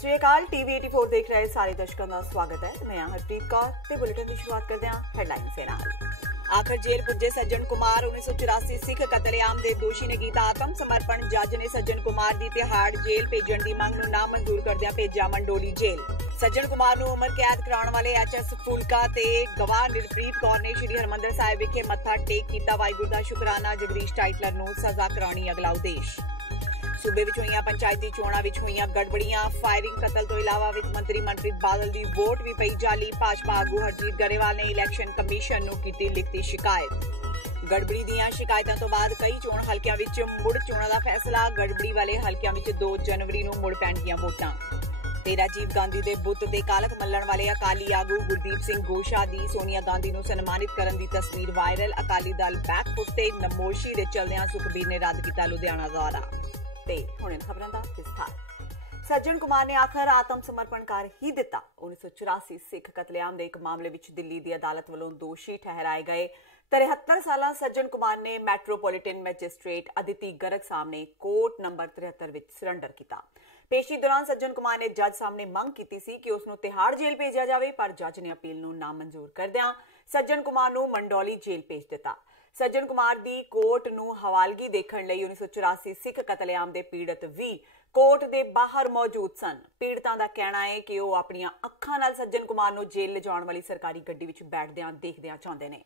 सत श्री अकाल। टीवी 84 देख रहे सारे दर्शकों का स्वागत है। मैं हरप्रीत कौर ते बुलेटिन की शुरुआत करते हैं हेडलाइंस के नाल। आखिर जेल पुजे सज्जन कुमार 1984 सिख कतलेआम के दोषी ने कीता आत्म समर्पण। जज ने सज्जन कुमार की तिहाड़ जेल भेजण की मंग नूं ना मंजूर करदिआं भेजिआ मंडोली जेल। सज्जन कुमार नूं उमर कैद कराउण वाले एचएस फुलका ते गवाह निरप्रीत कौर ने श्री हरमंदर साहिब विखे मत्था टेक कीता वाहिगुरू दा शुकराना। जगदीश टाइटलर नूं सज़ा कराउणी अगला उद्देश। सूबे विच होईआं पंचायती चोणां विच होईआं गड़बड़ियां। फायरिंग कतल तो इलावा वित्त मंत्री मनप्रीत बादल दी वोट भी पई जाली। भाजपा आगू हरजीत गरेवाल ने इलैक्शन कमीशन नूं कीती लिखती शिकायत। गड़बड़ी दीआं शिकायतां तो बाद कई चोण हलकिआं विच मुड़ चोणां दा फैसला। गड़बड़ी वाले हलकिआं विच 2 जनवरी नूं मुड़ पैणगीआं वोटां। ते राजीव गांधी दे बुत दे कालख मल्लण वाले अकाली आगू गुरदीप सिंह गोशा दी सोनिया गांधी नूं सन्मानित करन दी तस्वीर वायरल। अकाली दल बैकफुट ते नमोशी दे चलदिआं सुखबीर ने रद्द कीता लुधियाना दौरा। खबरां दा विस्तार। सज्जन कुमार ने आखिर आत्म समर्पण कर ही दिता। 1984 सिख कतलेआम के एक मामले विच दिल्ली की अदालत वालों दोषी ठहराए गए 73 साला सज्जन कुमार ने मैट्रोपोलिटन मैजिस्ट्रेट अदिति गर्ग सामने कोर्ट नंबर 73 विच सरेंडर किया। पेशी दौरान सज्जन कुमार ने जज सामने मंग की सी कि उसनूं तिहाड़ जेल भेजा जाए, पर जज ने अपील नूं नामंजूर करदिआं सज्जन कुमार नूं मंडौली जेल भेज दिता। सज्जन कुमार दी कोर्ट नूं हवालगी देखण लई 1984 सिख कतलेआम दे पीड़ित भी कोर्ट दे बाहर मौजूद सन। पीड़ितां दा कहना है कि वो अपनियां अखां नाल सज्जन कुमार नूं जेल लिजाउण वाली सरकारी गड्डी विच बैठदिआं देखदिआं चाहुंदे ने।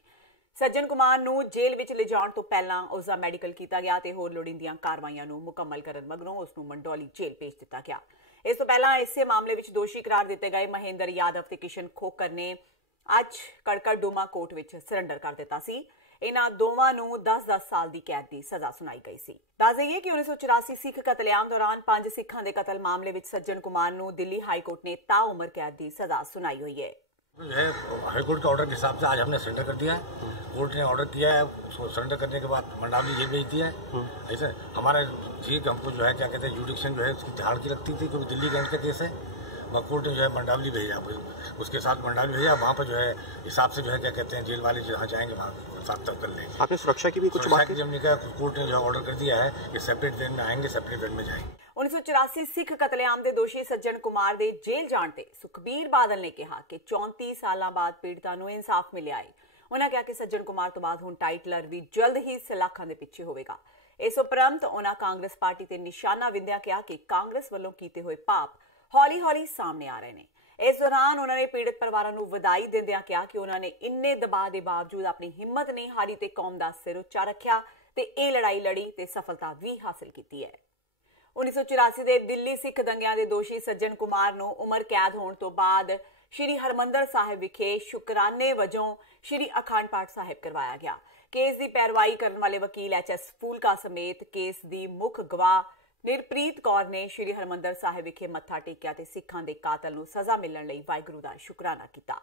सज्जन कुमार नूं जेल विच लिजाउण तो पहलां उसदा मैडिकल कीता गया ते होर लोड़ींदियां कार्रवाईआं नूं मुकम्मल करन मगरों उसनूं मंडौली जेल भेज दिता गया। इस तो पहलां इसे मामले विच दोषी करार दिते गए महेंद्र यादव ते किशन खोकर ने अज कड़कड़डूमा कोर्ट विच सरेंडर कर दिता सी। इन्हां दोवां नूं 10-10 साल की कैद की सजा सुनाई गई सी। दस दईए कि 1984 सिख कतलेआम दौरान 5 सिखां दे कतल मामले विच सज्जन कुमार नूं दिल्ली हाईकोर्ट ने ताउम्र कैद की सजा सुनाई हुई है। हाईकोर्ट के ऑर्डर के हिसाब से आज हमने सरेंडर कर दिया है। कोर्ट ने ऑर्डर किया है, उसको सरेंडर करने के बाद मंडावली जेल भेज दिया है। ऐसे हमारा ठीक हमको जो है क्या कहते हैं जुडिक्शन जो है उसकी झाड़ की लगती थी क्योंकि दिल्ली गैंग का केस है। वहाँ कोर्ट ने जो है मंडावली भेजा, उसके साथ मंडावली भेजा। वहाँ पर जो है हिसाब से जो है क्या कहते हैं जेल वाले जहाँ जाएंगे वहाँ साथ तक कर लेंगे। आपने सुरक्षा की भी कुछ बात की? हमने कहा कोर्ट ने जो ऑर्डर कर दिया है कि सेपरेट ट्रेन में आएंगे, सेपरेट ट्रेन में जाएंगे। 1984 सिख कतलेआम के दोषी सज्जन कुमार के जेल जाण ते सुखबीर बादल ने कहा कि 34 साल बाद पीड़ितां नूं इंसाफ मिलिआ है। उन्होंने कहा कि सज्जन कुमार तो बाद हुण टाइटलर भी जल्द ही सलाखां दे पिछे होवेगा। इस उपरंत उन्होंने कांग्रेस पार्टी ते निशाना विंदिया कहा कि कांग्रेस वालों कीते हुए पाप हौली हौली सामने आ रहे हैं। इस दौरान उन्होंने पीड़ित परिवारों को बधाई देंदिआं कहा कि उन्होंने इन्ने दबाव के बावजूद अपनी हिम्मत नहीं हारी ते कौम का सिर उच्चा रखा ते ये लड़ाई लड़ी ते सफलता भी हासिल की है। 1984 के दिल्ली सिख दंगिਆਂ के दोषी सज्जन कुमार नूं उमर कैद होने तो बाद श्री हरमंदर साहिब विखे शुकराने वजों श्री अखंड पाठ साहिब करवाया गया। केस की पैरवाई करने वाले वकील एचएस फुलका समेत केस की मुख गवाह निरप्रीत कौर ने श्री हरमंदर साहिब विखे मत्था टेकिया ते सिखां दे कातल नूं सज़ा मिलण लई वाहिगुरू दा शुकराना कीता।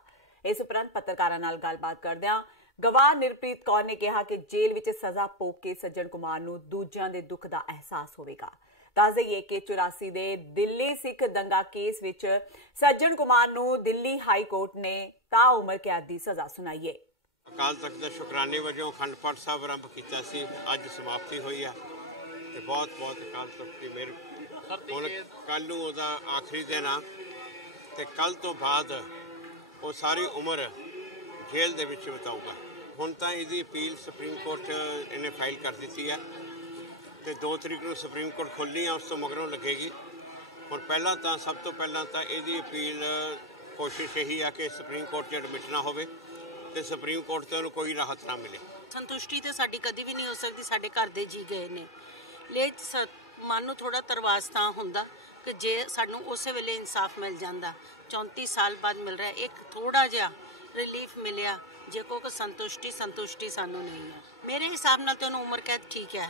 इस उपरंत पत्रकारां नाल गलबात करदिआं गवाह निरप्रीत कौर ने कहा कि जेल विच सज़ा पोक के सज्जन कुमार नूं दूजिआं दे दुख दा एहसास होवेगा। दस दईए कि 84 दे दिल्ली सिख दंगा केस विच सज्जन कुमार नूं दिल्ली हाई कोर्ट ने ताउम्र कैद की सज़ा सुनाई है। अकाल तख्त दे शुकराने वजों अखंड पाठ साहब आरंभ कीता सी, अज समाप्ति हुई है। बहुत बहुत अकाल तख्त की मेहर। हुण कल नूं उहदा आखिरी दिन आ ते कल तो बाद वो सारी उम्र जेल दे विच बिताऊगा। हुण तां इहदी अपील सुप्रीम कोर्ट इन्हें फाइल कर दी है ते 2 तरीक नूं सुप्रीम कोर्ट खुलनी है, उस तो मगरों लगेगी। हुण पहला तां सब तो पहला तां इहदी अपील कोशिश यही है कि सुप्रीम कोर्ट 'च एडमिट ना होवे ते सुप्रीम कोर्ट तो उन्हें कोई राहत ना मिले। संतुष्टि तो साडी कदी भी नहीं हो सकती। साडे घर दे जी गए ने ले मन नूं थोड़ा तरवास तां हुंदा कि जे सानूं उसे वेले इंसाफ मिल जांदा। 34 साल बाद मिल रहा है, एक थोड़ा जिहा रिलीफ मिलिया। जे कोई संतुष्टि सानूं नहीं है। मेरे हिसाब नाल तो उन्होंने उम्र कैद ठीक है,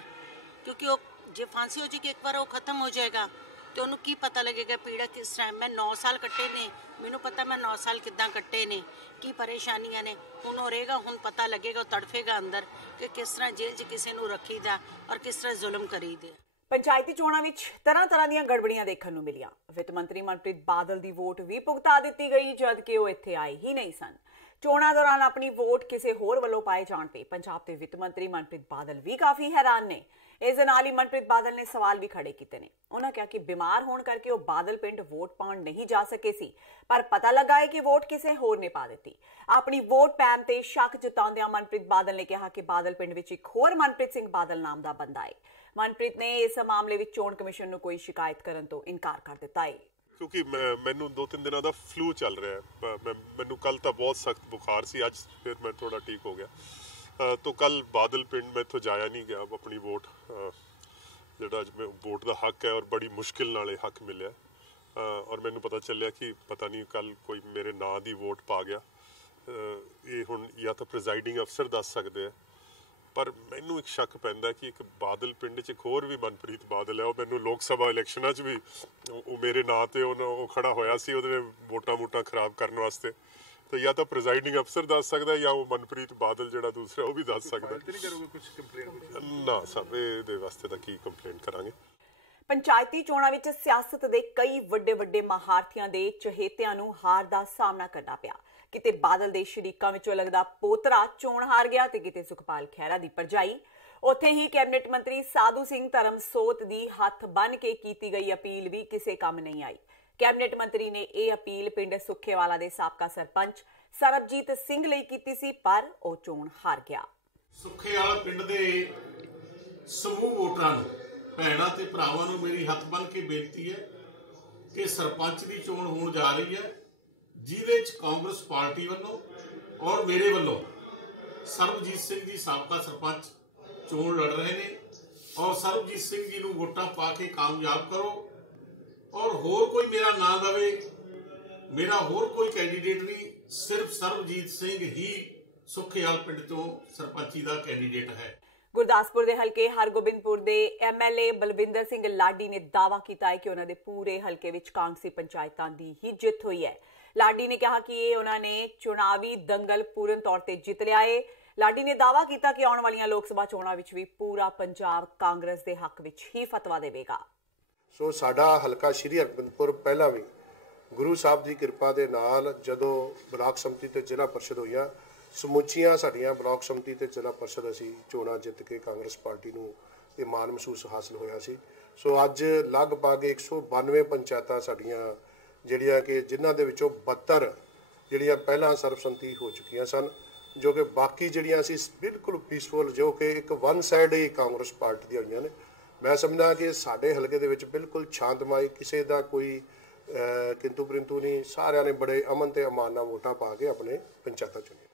क्योंकि वो जे फांसी हो जाएगी एक बार वो खत्म हो जाएगा तो उन्होंने की पता लगेगा पीड़ा किस टाइम। मैं 9 साल कट्टे ने, मैनू पता मैं 9 साल किद्दां कट्टे ने, की परेशानियां ने। हुण हो रहेगा, हुण पता लगेगा, तड़फेगा अंदर कि किस तरह जेल 'च किसी नूं रखीदा और किस तरह जुल्म करीदे। पंचायती चोणां विच तरह तरह दीआं गड़बड़ियां देखण नूं मिलियां। वित्त मंत्री मनप्रीत बादल की वोट भी भुगता दी गई जबकि वो इत्थे आए ही नहीं सन। चोणां दौरान अपनी वोट किसी होर वल्लों पाए जाण ते पंजाब के वित्त मंत्री मनप्रीत बादल भी काफ़ी हैरान ने। ਇਸ ਦੇ ਨਾਲ ਹੀ ਮਨਪ੍ਰੀਤ ਬਾਦਲ ਨੇ ਸਵਾਲ ਵੀ ਖੜੇ ਕੀਤੇ ਨੇ। ਉਹਨਾਂ ਕਿਹਾ ਕਿ ਬਿਮਾਰ ਹੋਣ ਕਰਕੇ ਉਹ ਬਾਦਲ ਪਿੰਡ ਵੋਟ ਪਾਉਣ ਨਹੀਂ ਜਾ ਸਕੇ ਸੀ, ਪਰ ਪਤਾ ਲੱਗਾ ਹੈ ਕਿ ਵੋਟ ਕਿਸੇ ਹੋਰ ਨੇ ਪਾ ਦਿੱਤੀ। ਆਪਣੀ ਵੋਟ ਪੈਣ ਤੇ ਸ਼ੱਕ ਜਤਾਉਂਦਿਆਂ ਮਨਪ੍ਰੀਤ ਬਾਦਲ ਨੇ ਕਿਹਾ ਕਿ ਬਾਦਲ ਪਿੰਡ ਵਿੱਚ ਇੱਕ ਹੋਰ ਮਨਪ੍ਰੀਤ ਸਿੰਘ ਬਾਦਲ ਨਾਮ ਦਾ ਬੰਦਾ ਹੈ। ਮਨਪ੍ਰੀਤ ਨੇ ਇਸ ਮਾਮਲੇ ਵਿੱਚ ਚੋਣ ਕਮਿਸ਼ਨ ਨੂੰ ਕੋਈ ਸ਼ਿਕਾਇਤ ਕਰਨ ਤੋਂ ਇਨਕਾਰ ਕਰ ਦਿੱਤਾ ਹੈ। ਕਿਉਂਕਿ ਮੈਨੂੰ 2-3 ਦਿਨਾਂ ਦਾ ਫਲੂ ਚੱਲ ਰਿਹਾ ਹੈ। ਮੈਨੂੰ ਕੱਲ ਤਾਂ ਬਹੁਤ ਸਖਤ ਬੁਖਾਰ ਸੀ, ਅੱਜ ਫਿਰ ਮੈਂ ਥੋੜਾ ਠੀਕ ਹੋ ਗਿਆ। तो कल बादल पिंड में तो जाया नहीं गया। अपनी वोट ਜਿਹੜਾ ਵੋਟ ਦਾ ਹੱਕ ਹੈ ਔਰ ਬੜੀ ਮੁਸ਼ਕਿਲ ਨਾਲ ਇਹ ਹੱਕ ਮਿਲਿਆ ਔਰ ਮੈਨੂੰ ਪਤਾ ਚੱਲਿਆ ਕਿ ਪਤਾ ਨਹੀਂ ਕੱਲ ਕੋਈ ਮੇਰੇ ਨਾਂ ਦੀ ਵੋਟ ਪਾ ਗਿਆ। ਇਹ ਹੁਣ ਜਾਂ ਤਾਂ ਪ੍ਰੀਜ਼ਾਈਡਿੰਗ ਅਫਸਰ ਦੱਸ ਸਕਦੇ ਆ, ਪਰ ਮੈਨੂੰ ਇੱਕ ਸ਼ੱਕ ਪੈਂਦਾ ਕਿ ਇੱਕ ਬਾਦਲ ਪਿੰਡ 'ਚ ਇੱਕ ਹੋਰ ਵੀ ਮਨਪ੍ਰੀਤ ਬਾਦਲ ਹੈ। ਉਹ ਮੈਨੂੰ ਲੋਕ ਸਭਾ ਇਲੈਕਸ਼ਨਾਂ 'ਚ ਵੀ ਉਹ ਮੇਰੇ ਨਾਂ 'ਤੇ ਉਹ ਖੜਾ ਹੋਇਆ ਸੀ ਉਹਦੇ ਵੋਟਾਂ ਖਰਾਬ ਕਰਨ ਵਾਸਤੇ। तो या तो प्रिजाइडिंग अफसर दस सकता है या वो मनप्रीत बादल जो दूसरा वो भी दस सकता है ना। सब ये वास्ते की कंप्लेंट करांगे। ਪੰਚਾਇਤੀ ਚੋਣਾਂ ਵਿੱਚ ਸਿਆਸਤ ਦੇ ਕਈ ਵੱਡੇ ਮਹਾਰਥੀਆਂ ਦੇ ਚਹੇਤਿਆਂ ਨੂੰ ਹਾਰ ਦਾ ਸਾਹਮਣਾ ਕਰਨਾ ਪਿਆ। ਕਿਤੇ ਬਾਦਲ ਦੇ ਸ਼ਰੀਕਾਂ ਵਿੱਚੋਂ ਲੱਗਦਾ ਪੋਤਰਾ ਚੋਣ ਹਾਰ ਗਿਆ ਤੇ ਕਿਤੇ ਸੁਖਪਾਲ ਖਹਿਰਾ ਦੀ ਭਰਜਾਈ। ਉੱਥੇ ਹੀ ਕੈਬਨਿਟ ਮੰਤਰੀ ਸਾਧੂ ਸਿੰਘ ਧਰਮਸੋਤ ਦੀ ਹੱਥ ਬੰਨ੍ਹ ਕੇ ਕੀਤੀ ਗਈ ਅਪੀਲ ਵੀ ਕਿਸੇ ਕੰਮ ਨਹੀਂ ਆਈ। ਕੈਬਨਿਟ ਮੰਤਰੀ ਨੇ ਇਹ ਅਪੀਲ ਪਿੰਡ ਸੁੱਖੇਵਾਲਾ ਦੇ ਸਾਬਕਾ ਸਰਪੰਚ ਸਰਬਜੀਤ ਸਿੰਘ ਲਈ ਕੀਤੀ ਸੀ, ਪਰ ਉਹ ਚੋਣ ਹਾਰ ਗਿਆ। ਸੁੱਖੇਵਾਲਾ ਪਿੰਡ ਦੇ ਸਮੂਹ ਵੋਟਰਾਂ ਨੂੰ, ਭੈਣਾਂ ਤੇ ਭਰਾਵਾਂ ਨੂੰ ਮੇਰੀ ਹੱਥ ਬੰਨ੍ਹ ਕੇ ਬੇਨਤੀ ਹੈ ਕਿ ਸਰਪੰਚ ਦੀ ਚੋਣ ਹੋਣ ਜਾ ਰਹੀ ਹੈ, ਜਿਹਦੇ 'ਚ ਕਾਂਗਰਸ ਪਾਰਟੀ ਵੱਲੋਂ ਔਰ ਮੇਰੇ ਵੱਲੋਂ ਸਰਬਜੀਤ ਸਿੰਘ ਜੀ ਸਾਬਕਾ ਸਰਪੰਚ ਚੋਣ ਲੜ ਰਹੇ ਨੇ। ਔਰ ਸਰਬਜੀਤ ਸਿੰਘ ਜੀ ਨੂੰ ਵੋਟਾਂ ਪਾ ਕੇ ਕਾਮਯਾਬ ਕਰੋ ਔਰ ਹੋਰ ਕੋਈ ਮੇਰਾ ਨਾਂ ਦਵੇ। ਮੇਰਾ ਹੋਰ ਕੋਈ ਕੈਂਡੀਡੇਟ ਨਹੀਂ, ਸਿਰਫ ਸਰਬਜੀਤ ਸਿੰਘ ਹੀ ਸੁੱਖੇਵਾਲ ਪਿੰਡ ਤੋਂ ਸਰਪੰਚੀ ਦਾ ਕੈਂਡੀਡੇਟ ਹੈ। ਗੁਰਦਾਸਪੁਰ ਦੇ ਹਲਕੇ ਹਰਗੋਬਿੰਦਪੁਰ ਦੇ ਐਮਐਲਏ ਬਲਵਿੰਦਰ ਸਿੰਘ ਲਾਡੀ ਨੇ ਦਾਅਵਾ ਕੀਤਾ ਹੈ ਕਿ ਉਹਨਾਂ ਦੇ ਪੂਰੇ ਹਲਕੇ ਵਿੱਚ ਕਾਂਗਰਸੀ ਪੰਚਾਇਤਾਂ ਦੀ ਹੀ ਜਿੱਤ ਹੋਈ ਹੈ। ਲਾਡੀ ਨੇ ਕਿਹਾ ਕਿ ਇਹ ਉਹਨਾਂ ਨੇ ਚੁਣਾਵੀ ਦੰਗਲ ਪੂਰਨ ਤੌਰ ਤੇ ਜਿੱਤ ਲਿਆ ਹੈ। ਲਾਡੀ ਨੇ ਦਾਅਵਾ ਕੀਤਾ ਕਿ ਆਉਣ ਵਾਲੀਆਂ ਲੋਕ ਸਭਾ ਚੋਣਾਂ ਵਿੱਚ ਵੀ ਪੂਰਾ ਪੰਜਾਬ ਕਾਂਗਰਸ ਦੇ ਹੱਕ ਵਿੱਚ ਹੀ ਫਤਵਾ ਦੇਵੇਗਾ। ਸੋ ਸਾਡਾ ਹਲਕਾ ਸ਼੍ਰੀ ਹਰਗੋਬਿੰਦਪੁਰ ਪਹਿਲਾਂ ਵੀ ਗੁਰੂ ਸਾਹਿਬ ਦੀ ਕਿਰਪਾ ਦੇ ਨਾਲ ਜਦੋਂ ਬਲਾਕ ਸੰਮਤੀ ਤੇ ਜ਼ਿਲ੍ਹਾ ਪਰਿਸ਼ਦ ਹੋਈਆਂ, ਸਮੁੱਚੀਆਂ ਸਾਡੀਆਂ ਬਲਾਕ ਸੰਮਤੀ ਤੇ ਜ਼ਿਲ੍ਹਾ ਪਰਿਸ਼ਦ ਅਸੀਂ ਚੋਣਾਂ ਜਿੱਤ ਕੇ ਕਾਂਗਰਸ ਪਾਰਟੀ ਨੂੰ ਇਹ ਮਾਣ ਮਹਿਸੂਸ ਹਾਸਲ ਹੋਇਆ ਸੀ। ਸੋ ਅੱਜ ਲਗਭਗ 192 ਪੰਚਾਇਤਾਂ ਸਾਡੀਆਂ ਜਿਹੜੀਆਂ ਕਿ ਜਿਨ੍ਹਾਂ ਦੇ ਵਿੱਚੋਂ 72 ਜਿਹੜੀਆਂ ਪਹਿਲਾਂ ਸਰਬਸੰਮਤੀ ਹੋ ਚੁੱਕੀਆਂ ਸਨ, ਜੋ ਕਿ ਬਾਕੀ ਜਿਹੜੀਆਂ ਅਸੀਂ ਬਿਲਕੁਲ ਪੀਸਫੁਲ, ਜੋ ਕਿ ਇੱਕ ਵਨ ਸਾਈਡ ਹੀ ਕਾਂਗਰਸ ਪਾਰਟੀ ਦੀਆਂ ਹੋਈਆਂ ਨੇ। ਮੈਂ ਸਮਝਦਾ ਕਿ ਸਾਡੇ ਹਲਕੇ ਦੇ ਵਿੱਚ ਬਿਲਕੁਲ ਸ਼ਾਂਤਮਈ, ਕਿਸੇ ਦਾ ਕੋਈ ਕਿੰਤੂ ਪਰੰਤੂ ਨਹੀਂ। ਸਾਰਿਆਂ ਨੇ ਬੜੇ ਅਮਨ ਤੇ ਅਮਾਨ ਨਾਲ ਵੋਟਾਂ ਪਾ ਕੇ ਆਪਣੇ ਪੰਚਾਇਤਾਂ ਚੁਣੀਆਂ।